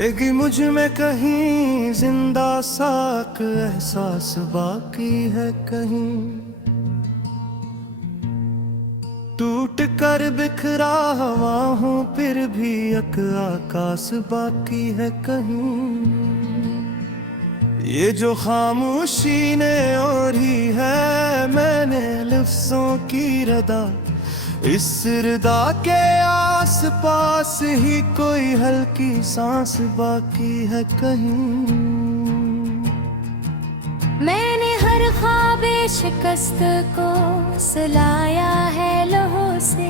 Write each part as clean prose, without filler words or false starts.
एक मुझ में कहीं जिंदा साक एहसास बाकी है कहीं, टूट कर बिखरा हवा हूँ फिर भी एक आकाश बाकी है कहीं। ये जो खामोशी ने ओढ़ी है मैंने लफ्जों की रदा, इस रदा के आस पास ही कोई हल्की सांस बाकी है कहीं। मैंने हर ख्वाबे शिकस्त को सुलाया है लहू से,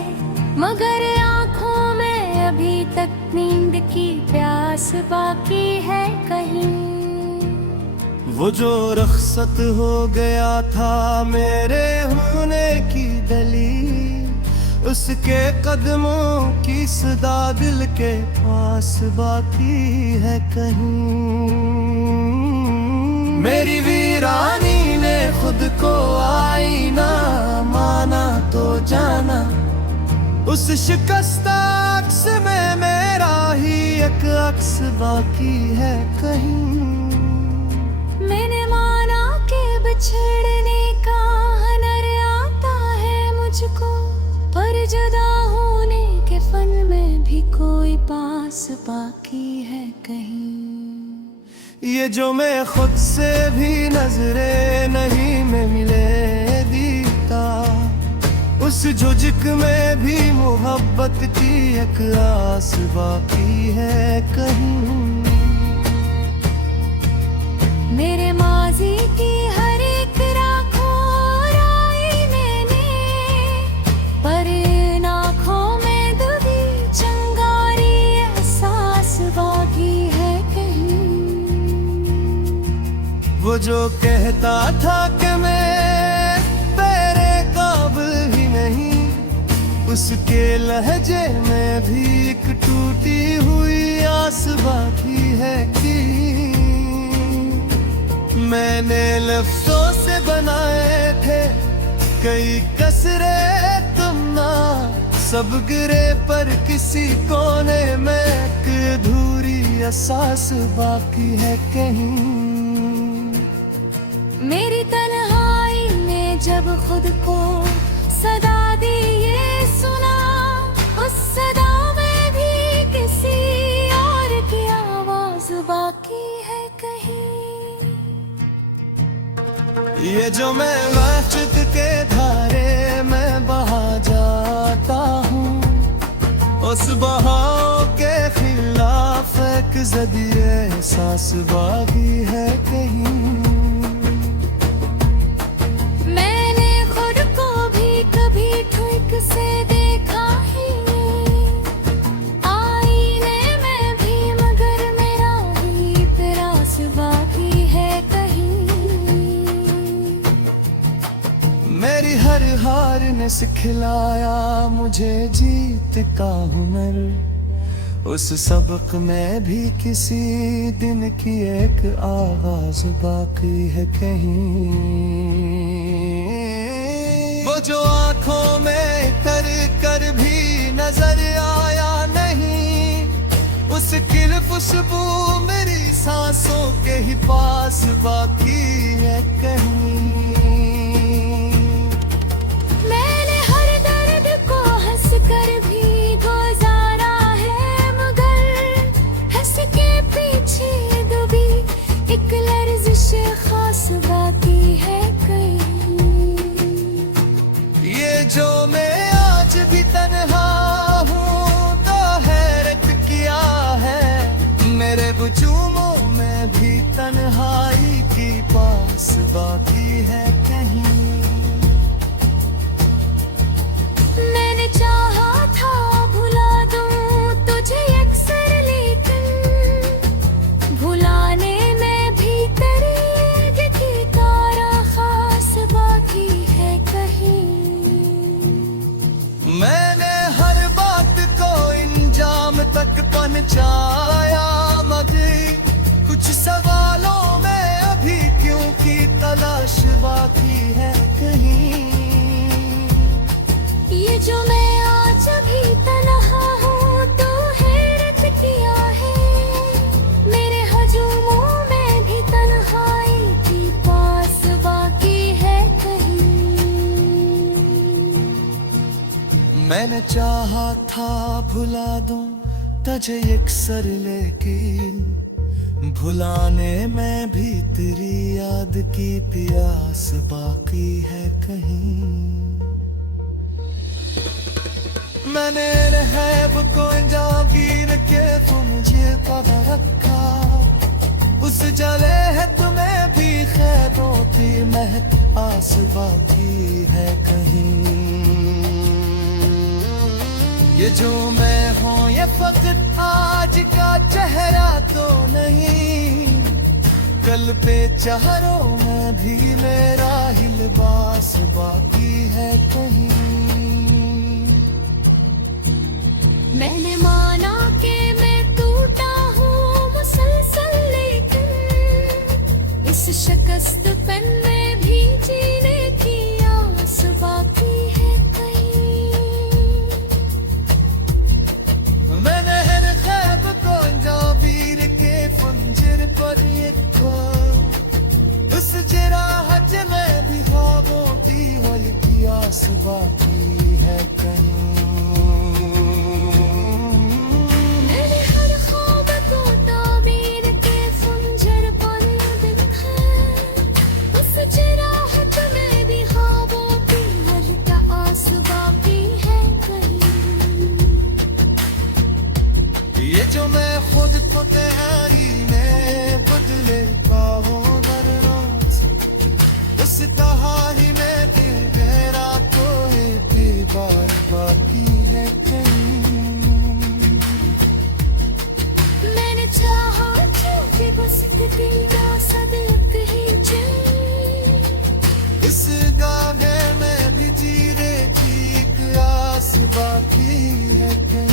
मगर आँखों में अभी तक नींद की प्यास बाकी है कहीं। वो जो रख्सत हो गया था मेरे होने की दलील, उसके कदमों की सदा दिल के पास बाकी है कहीं। मेरी वीरानी ने खुद को आईना माना तो जाना, उस शिकस्ता अक्स में मेरा ही एक अक्स बाकी है कहीं। मैंने माना कि बिछड़ने का हनर आता है मुझको, पर जुदा होने के फन में भी कोई पास बाकी है कहीं। ये जो मैं खुद से भी नजरे नहीं में मिले दीता, उस झुझक में भी मोहब्बत की एक आस बाकी है कहीं। मेरे माजी की हर एक राखों राई मैंने, पर इन आँखों में दुबी चंगारी एहसास बाकी है कहीं। वो जो कहता था कि मैं तेरे काबिल ही नहीं, उसके लहजे में भी एक टूटी हुई आस बाकी है कि मैंने लफ्जों से बनाए थे कई कसरे तुम ना, सब गिरे पर किसी कोने में एक अधूरी एहसास बाकी है कहीं। मेरी तन्हाई ने जब खुद को सदा दी ये सुना, उस सदा में भी किसी और की आवाज बाकी है कहीं। ये जो मैं वाशिक के धारे में बहा जाता हूँ, उस बहाव के खिलाफ एक ज़दिए एहसास बाकी है कहीं। मैंने खुद को भी कभी ठीक से देखा ही नहीं, आईने में भी मगर मेरा ही प्यास बाकी है कहीं। मेरी हर हार ने सिखलाया मुझे जीत का हुनर, उस सबक में भी किसी दिन की एक आवाज बाकी है कहीं। वो जो आंखों में कर कर भी नजर आया नहीं, उसकी खुशबू मेरी सांसों के ही पास बाकी है कहीं। मैंने हर दर्द को हंस कर भी गुजारा है, मगर हंस के पीछे डूबी एक लर्जिश खास बाकी है कहीं। ये जो मैं आज भी तन्हा हूँ तो हैरत किया है, मेरे बुझुमों में भी तन्हाई की पास बाकी है कहीं। मैंने चाहा था भुला दूं तुझे अक्सर, लेकिन भुलाने में भी तेरी की तारा खास बाकी है कहीं। मैंने हर बात को इंजाम तक पहुंचाया, मगर कुछ सवालों में अभी क्यों की तलाश बाकी चाहा था भुला दूं तुझे यकसर, लेकिन भुलाने में भी तेरी याद की प्यास बाकी है कहीं। मैंने रहब को जागीर के मुझे पता रखा, उस जले है तुम्हें भी खैरों की महक आस बाकी है कहीं। ये जो मैं हूँ ये फकत आज का चेहरा तो नहीं, कल पे चेहरों में भी मेरा ही लिबास बाकी है कहीं। मैंने माना कि मैं टूटा हूँ मुसलसल, लेकिन इस शिकस्त पन में भी जीने की आस बाकी है कहीं। मैंने हर ख्वाब को जाबीर के फंजर पर एक उस जराहत में भी ख्वाबों की वही की आस बाकी है कहीं। ये जो मैं खुद को तैयारी में बदले पाऊं हर रोज, उस तहारी में दिल मेरा कोई भी बार बाकी है कहीं। मैंने चाहा कि बस तेरा सदिक ही जाए, इस गाने में भी जीने की एक आस बाकी है कहीं।